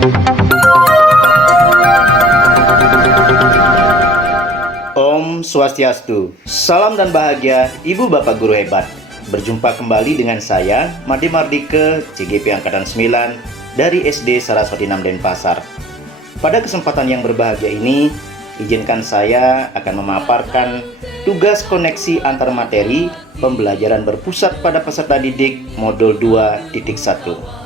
Om Swastiastu, salam dan bahagia Ibu Bapak Guru hebat. Berjumpa kembali dengan saya, Made Mardike, CGP Angkatan 9 dari SD Saraswati 6 Denpasar. Pada kesempatan yang berbahagia ini, izinkan saya akan memaparkan tugas koneksi antar materi pembelajaran berpusat pada peserta didik modul 2.1.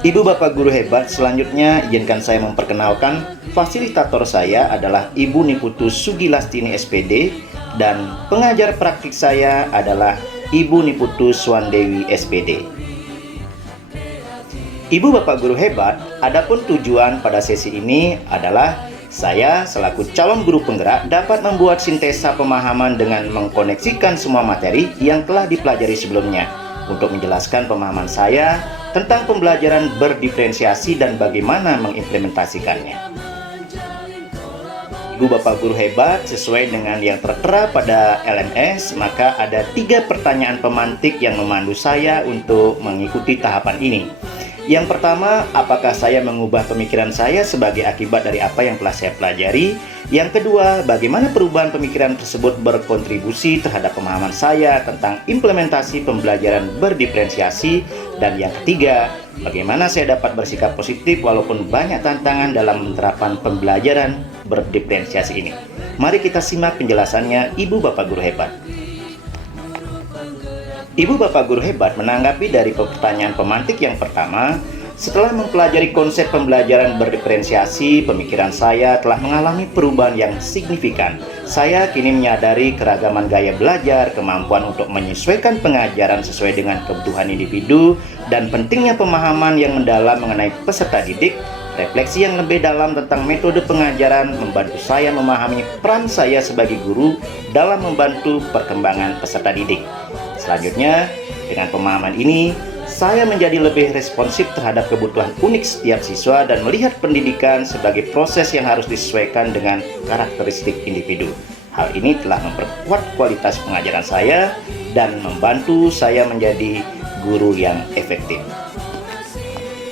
Ibu Bapak Guru hebat, selanjutnya izinkan saya memperkenalkan fasilitator saya adalah Ibu Niputu Sugilastini SPD dan pengajar praktik saya adalah Ibu Niputu Swandewi SPD. Ibu Bapak Guru hebat, adapun tujuan pada sesi ini adalah saya selaku calon guru penggerak dapat membuat sintesa pemahaman dengan mengkoneksikan semua materi yang telah dipelajari sebelumnya untuk menjelaskan pemahaman saya tentang pembelajaran berdiferensiasi dan bagaimana mengimplementasikannya. Ibu Bapak Guru hebat, sesuai dengan yang tertera pada LMS, maka ada 3 pertanyaan pemantik yang memandu saya untuk mengikuti tahapan ini. Yang pertama, apakah saya mengubah pemikiran saya sebagai akibat dari apa yang telah saya pelajari? Yang kedua, bagaimana perubahan pemikiran tersebut berkontribusi terhadap pemahaman saya tentang implementasi pembelajaran berdiferensiasi? Dan yang ketiga, bagaimana saya dapat bersikap positif walaupun banyak tantangan dalam penerapan pembelajaran berdiferensiasi ini? Mari kita simak penjelasannya Ibu Bapak Guru hebat. Ibu Bapak Guru hebat menanggapi dari pertanyaan pemantik yang pertama, setelah mempelajari konsep pembelajaran berdiferensiasi, pemikiran saya telah mengalami perubahan yang signifikan. Saya kini menyadari keragaman gaya belajar, kemampuan untuk menyesuaikan pengajaran sesuai dengan kebutuhan individu, dan pentingnya pemahaman yang mendalam mengenai peserta didik. Refleksi yang lebih dalam tentang metode pengajaran membantu saya memahami peran saya sebagai guru dalam membantu perkembangan peserta didik. Selanjutnya, dengan pemahaman ini, saya menjadi lebih responsif terhadap kebutuhan unik setiap siswa dan melihat pendidikan sebagai proses yang harus disesuaikan dengan karakteristik individu. Hal ini telah memperkuat kualitas pengajaran saya dan membantu saya menjadi guru yang efektif.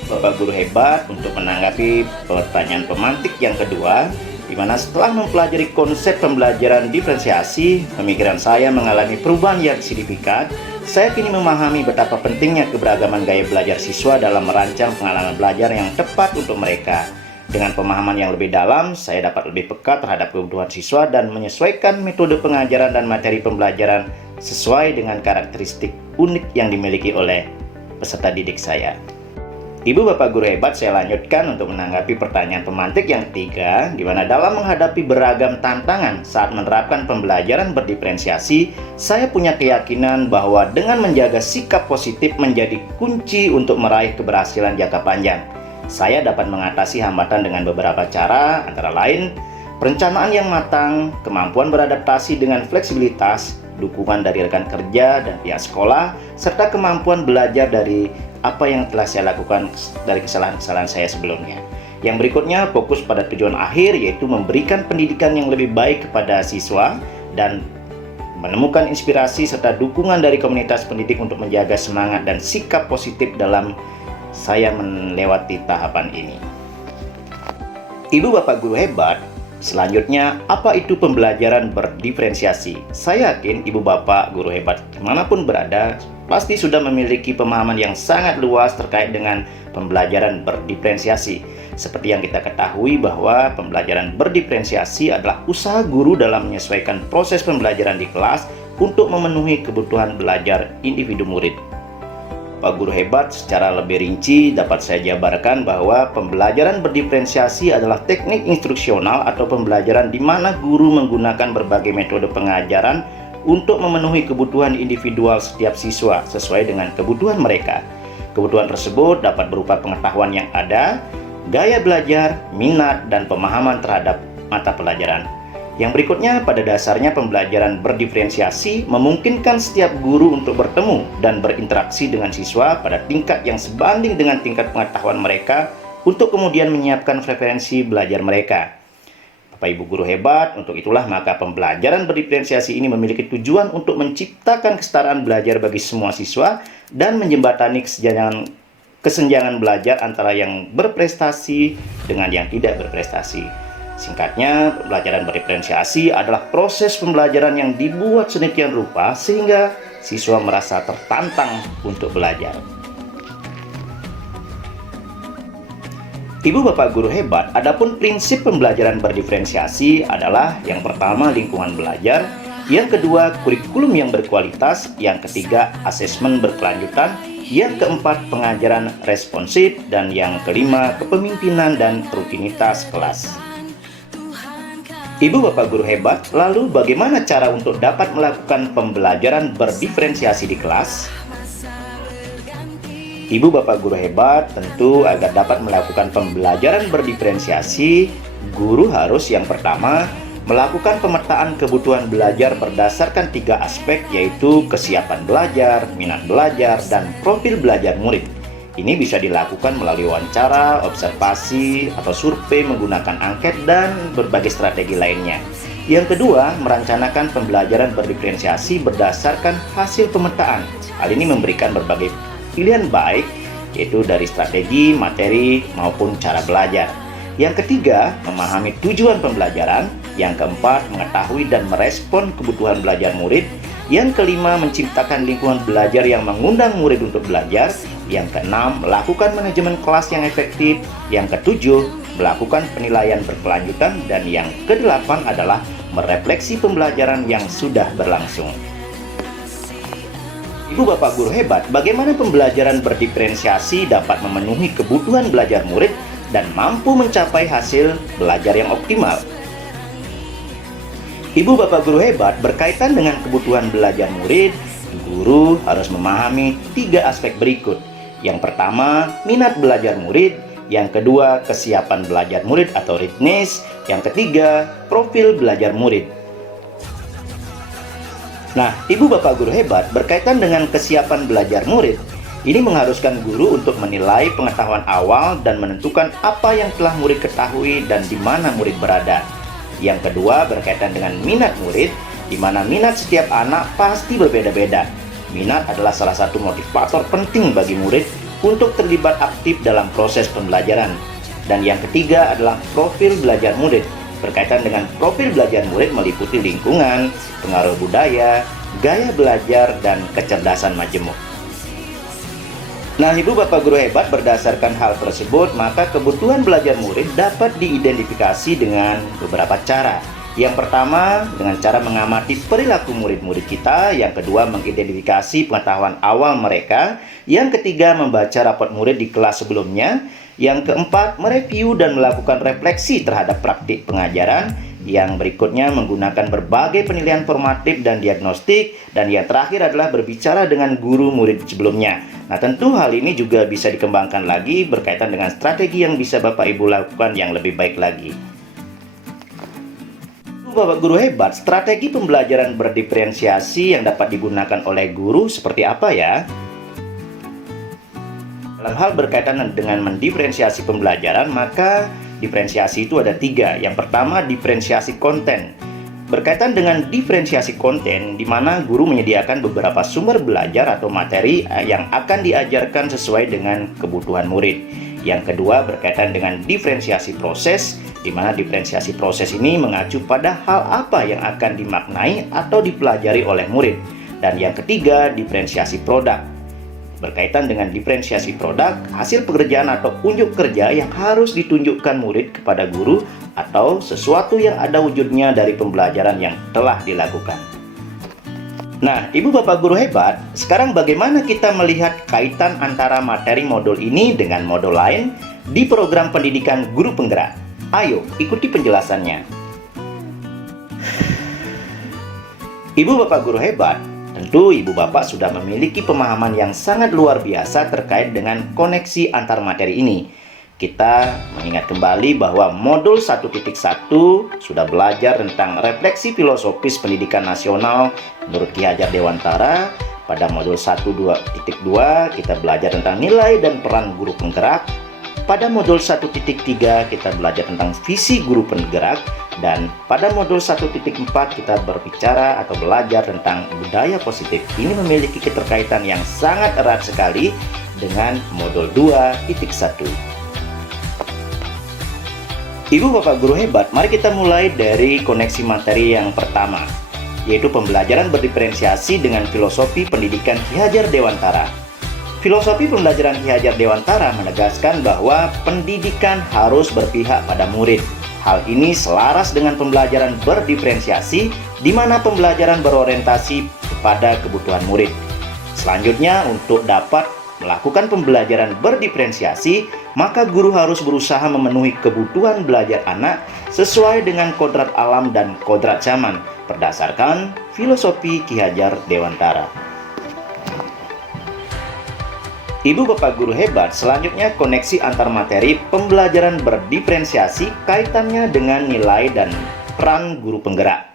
Bapak Guru hebat, untuk menanggapi pertanyaan pemantik yang kedua, di mana setelah mempelajari konsep pembelajaran diferensiasi, pemikiran saya mengalami perubahan yang signifikan. Saya kini memahami betapa pentingnya keberagaman gaya belajar siswa dalam merancang pengalaman belajar yang tepat untuk mereka. Dengan pemahaman yang lebih dalam, saya dapat lebih peka terhadap kebutuhan siswa dan menyesuaikan metode pengajaran dan materi pembelajaran sesuai dengan karakteristik unik yang dimiliki oleh peserta didik saya. Ibu Bapak Guru hebat, saya lanjutkan untuk menanggapi pertanyaan pemantik yang ketiga, di mana dalam menghadapi beragam tantangan saat menerapkan pembelajaran berdiferensiasi, saya punya keyakinan bahwa dengan menjaga sikap positif menjadi kunci untuk meraih keberhasilan jangka panjang. Saya dapat mengatasi hambatan dengan beberapa cara, antara lain perencanaan yang matang, kemampuan beradaptasi dengan fleksibilitas, dukungan dari rekan kerja dan pihak sekolah, serta kemampuan belajar dari apa yang telah saya lakukan dari kesalahan-kesalahan saya sebelumnya. Yang berikutnya, fokus pada tujuan akhir, yaitu memberikan pendidikan yang lebih baik kepada siswa dan menemukan inspirasi serta dukungan dari komunitas pendidik untuk menjaga semangat dan sikap positif dalam saya melewati tahapan ini. Ibu Bapak Guru hebat, selanjutnya, apa itu pembelajaran berdiferensiasi? Saya yakin Ibu Bapak Guru hebat dimanapun berada pasti sudah memiliki pemahaman yang sangat luas terkait dengan pembelajaran berdiferensiasi. Seperti yang kita ketahui bahwa pembelajaran berdiferensiasi adalah usaha guru dalam menyesuaikan proses pembelajaran di kelas untuk memenuhi kebutuhan belajar individu murid. Pak Guru hebat, secara lebih rinci dapat saya jabarkan bahwa pembelajaran berdiferensiasi adalah teknik instruksional atau pembelajaran di mana guru menggunakan berbagai metode pengajaran untuk memenuhi kebutuhan individual setiap siswa sesuai dengan kebutuhan mereka. Kebutuhan tersebut dapat berupa pengetahuan yang ada, gaya belajar, minat, dan pemahaman terhadap mata pelajaran. Yang berikutnya, pada dasarnya pembelajaran berdiferensiasi memungkinkan setiap guru untuk bertemu dan berinteraksi dengan siswa pada tingkat yang sebanding dengan tingkat pengetahuan mereka untuk kemudian menyiapkan preferensi belajar mereka. Bapak Ibu Guru hebat, untuk itulah maka pembelajaran berdiferensiasi ini memiliki tujuan untuk menciptakan kesetaraan belajar bagi semua siswa dan menjembatani kesenjangan kesenjangan belajar antara yang berprestasi dengan yang tidak berprestasi. Singkatnya, pembelajaran berdiferensiasi adalah proses pembelajaran yang dibuat sedemikian rupa sehingga siswa merasa tertantang untuk belajar. Ibu bapak guru hebat, adapun prinsip pembelajaran berdiferensiasi adalah yang pertama lingkungan belajar, yang kedua kurikulum yang berkualitas, yang ketiga asesmen berkelanjutan, yang keempat pengajaran responsif, dan yang kelima kepemimpinan dan rutinitas kelas. Ibu bapak guru hebat, lalu bagaimana cara untuk dapat melakukan pembelajaran berdiferensiasi di kelas? Ibu bapak guru hebat, tentu agar dapat melakukan pembelajaran berdiferensiasi, guru harus yang pertama melakukan pemetaan kebutuhan belajar berdasarkan 3 aspek, yaitu kesiapan belajar, minat belajar, dan profil belajar murid. Ini bisa dilakukan melalui wawancara, observasi, atau survei menggunakan angket dan berbagai strategi lainnya. Yang kedua, merencanakan pembelajaran berdiferensiasi berdasarkan hasil pemetaan. Hal ini memberikan berbagai pilihan baik, yaitu dari strategi, materi, maupun cara belajar. Yang ketiga, memahami tujuan pembelajaran. Yang keempat, mengetahui dan merespon kebutuhan belajar murid. Yang kelima, menciptakan lingkungan belajar yang mengundang murid untuk belajar. Yang keenam, melakukan manajemen kelas yang efektif. Yang ketujuh, melakukan penilaian berkelanjutan. Dan yang kedelapan adalah merefleksi pembelajaran yang sudah berlangsung. Ibu bapak guru hebat, bagaimana pembelajaran berdiferensiasi dapat memenuhi kebutuhan belajar murid dan mampu mencapai hasil belajar yang optimal? Ibu bapak guru hebat, berkaitan dengan kebutuhan belajar murid, guru harus memahami 3 aspek berikut. Yang pertama, minat belajar murid. Yang kedua, kesiapan belajar murid atau readiness. Yang ketiga, profil belajar murid. Nah, ibu bapak guru hebat, berkaitan dengan kesiapan belajar murid, ini mengharuskan guru untuk menilai pengetahuan awal dan menentukan apa yang telah murid ketahui dan di mana murid berada. Yang kedua, berkaitan dengan minat murid, di mana minat setiap anak pasti berbeda-beda. Minat adalah salah satu motivator penting bagi murid untuk terlibat aktif dalam proses pembelajaran. Dan yang ketiga adalah profil belajar murid. Berkaitan dengan profil belajar murid meliputi lingkungan, pengaruh budaya, gaya belajar, dan kecerdasan majemuk. Nah, ibu bapak guru hebat, berdasarkan hal tersebut, maka kebutuhan belajar murid dapat diidentifikasi dengan beberapa cara. Yang pertama, dengan cara mengamati perilaku murid-murid kita. Yang kedua, mengidentifikasi pengetahuan awal mereka. Yang ketiga, membaca rapot murid di kelas sebelumnya. Yang keempat, mereview dan melakukan refleksi terhadap praktik pengajaran. Yang berikutnya, menggunakan berbagai penilaian formatif dan diagnostik. Dan yang terakhir adalah berbicara dengan guru murid sebelumnya. Nah, tentu hal ini juga bisa dikembangkan lagi berkaitan dengan strategi yang bisa Bapak Ibu lakukan yang lebih baik lagi. Bapak guru hebat, strategi pembelajaran berdiferensiasi yang dapat digunakan oleh guru seperti apa ya? Dalam hal berkaitan dengan mendiferensiasi pembelajaran, maka diferensiasi itu ada 3. Yang pertama, diferensiasi konten. Berkaitan dengan diferensiasi konten, di mana guru menyediakan beberapa sumber belajar atau materi yang akan diajarkan sesuai dengan kebutuhan murid. Yang kedua, berkaitan dengan diferensiasi proses, di mana diferensiasi proses ini mengacu pada hal apa yang akan dimaknai atau dipelajari oleh murid. Dan yang ketiga, diferensiasi produk. Berkaitan dengan diferensiasi produk, hasil pekerjaan atau unjuk kerja yang harus ditunjukkan murid kepada guru atau sesuatu yang ada wujudnya dari pembelajaran yang telah dilakukan. Nah, ibu bapak guru hebat, sekarang bagaimana kita melihat kaitan antara materi modul ini dengan modul lain di program pendidikan guru penggerak? Ayo, ikuti penjelasannya. Ibu bapak guru hebat, tentu ibu bapak sudah memiliki pemahaman yang sangat luar biasa terkait dengan koneksi antar materi ini. Kita mengingat kembali bahwa modul 1.1 sudah belajar tentang refleksi filosofis pendidikan nasional menurut Ki Hajar Dewantara. Pada modul 1.2 kita belajar tentang nilai dan peran guru penggerak. Pada modul 1.3 kita belajar tentang visi guru penggerak. Dan pada modul 1.4 kita berbicara atau belajar tentang budaya positif. Ini memiliki keterkaitan yang sangat erat sekali dengan modul 2.1. Ibu Bapak guru hebat, mari kita mulai dari koneksi materi yang pertama, yaitu pembelajaran berdiferensiasi dengan filosofi pendidikan Ki Hajar Dewantara. Filosofi pembelajaran Ki Hajar Dewantara menegaskan bahwa pendidikan harus berpihak pada murid. Hal ini selaras dengan pembelajaran berdiferensiasi, di mana pembelajaran berorientasi kepada kebutuhan murid. Selanjutnya, untuk dapat melakukan pembelajaran berdiferensiasi, maka guru harus berusaha memenuhi kebutuhan belajar anak sesuai dengan kodrat alam dan kodrat zaman berdasarkan filosofi Ki Hajar Dewantara. Ibu Bapak guru hebat, selanjutnya koneksi antar materi pembelajaran berdiferensiasi kaitannya dengan nilai dan peran guru penggerak.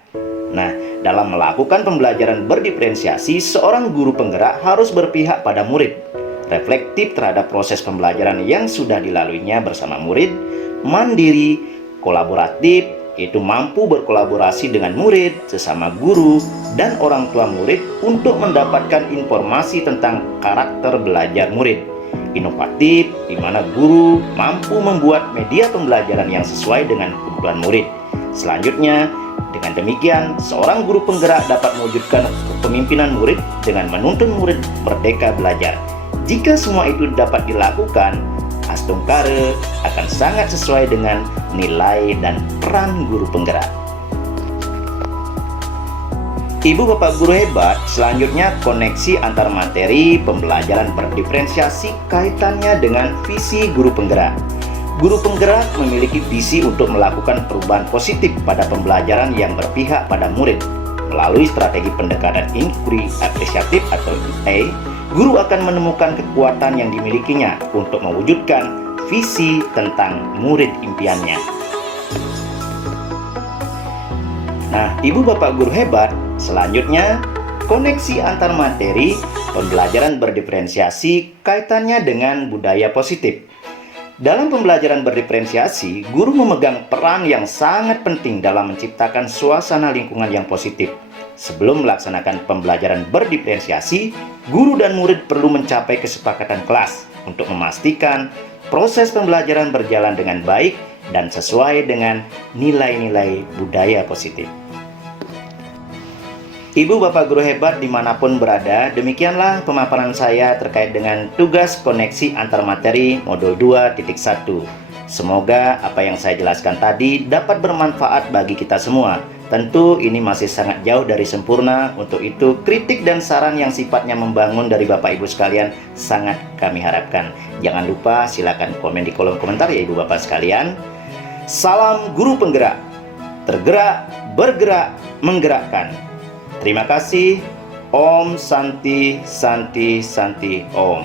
Nah, dalam melakukan pembelajaran berdiferensiasi, seorang guru penggerak harus berpihak pada murid, reflektif terhadap proses pembelajaran yang sudah dilaluinya bersama murid, mandiri, kolaboratif, yaitu mampu berkolaborasi dengan murid, sesama guru, dan orang tua murid untuk mendapatkan informasi tentang karakter belajar murid. Inovatif, di mana guru mampu membuat media pembelajaran yang sesuai dengan kebutuhan murid. Selanjutnya, dengan demikian, seorang guru penggerak dapat mewujudkan kepemimpinan murid dengan menuntun murid merdeka belajar. Jika semua itu dapat dilakukan, Astungkare akan sangat sesuai dengan nilai dan peran guru penggerak. Ibu Bapak guru hebat, selanjutnya koneksi antar materi pembelajaran berdiferensiasi kaitannya dengan visi guru penggerak. Guru penggerak memiliki visi untuk melakukan perubahan positif pada pembelajaran yang berpihak pada murid. Melalui strategi pendekatan inquiry apresiatif atau IA, guru akan menemukan kekuatan yang dimilikinya untuk mewujudkan visi tentang murid impiannya. Nah, Ibu Bapak guru hebat, selanjutnya koneksi antar materi pembelajaran berdiferensiasi kaitannya dengan budaya positif. Dalam pembelajaran berdiferensiasi, guru memegang peran yang sangat penting dalam menciptakan suasana lingkungan yang positif. Sebelum melaksanakan pembelajaran berdiferensiasi, guru dan murid perlu mencapai kesepakatan kelas untuk memastikan proses pembelajaran berjalan dengan baik dan sesuai dengan nilai-nilai budaya positif. Ibu Bapak guru hebat dimanapun berada, demikianlah pemaparan saya terkait dengan tugas koneksi antar materi modul 2.1. Semoga apa yang saya jelaskan tadi dapat bermanfaat bagi kita semua. Tentu ini masih sangat jauh dari sempurna, untuk itu kritik dan saran yang sifatnya membangun dari Bapak Ibu sekalian sangat kami harapkan. Jangan lupa silakan komen di kolom komentar ya Ibu Bapak sekalian. Salam guru penggerak, tergerak, bergerak, menggerakkan. Terima kasih. Om Santi Santi Santi Om.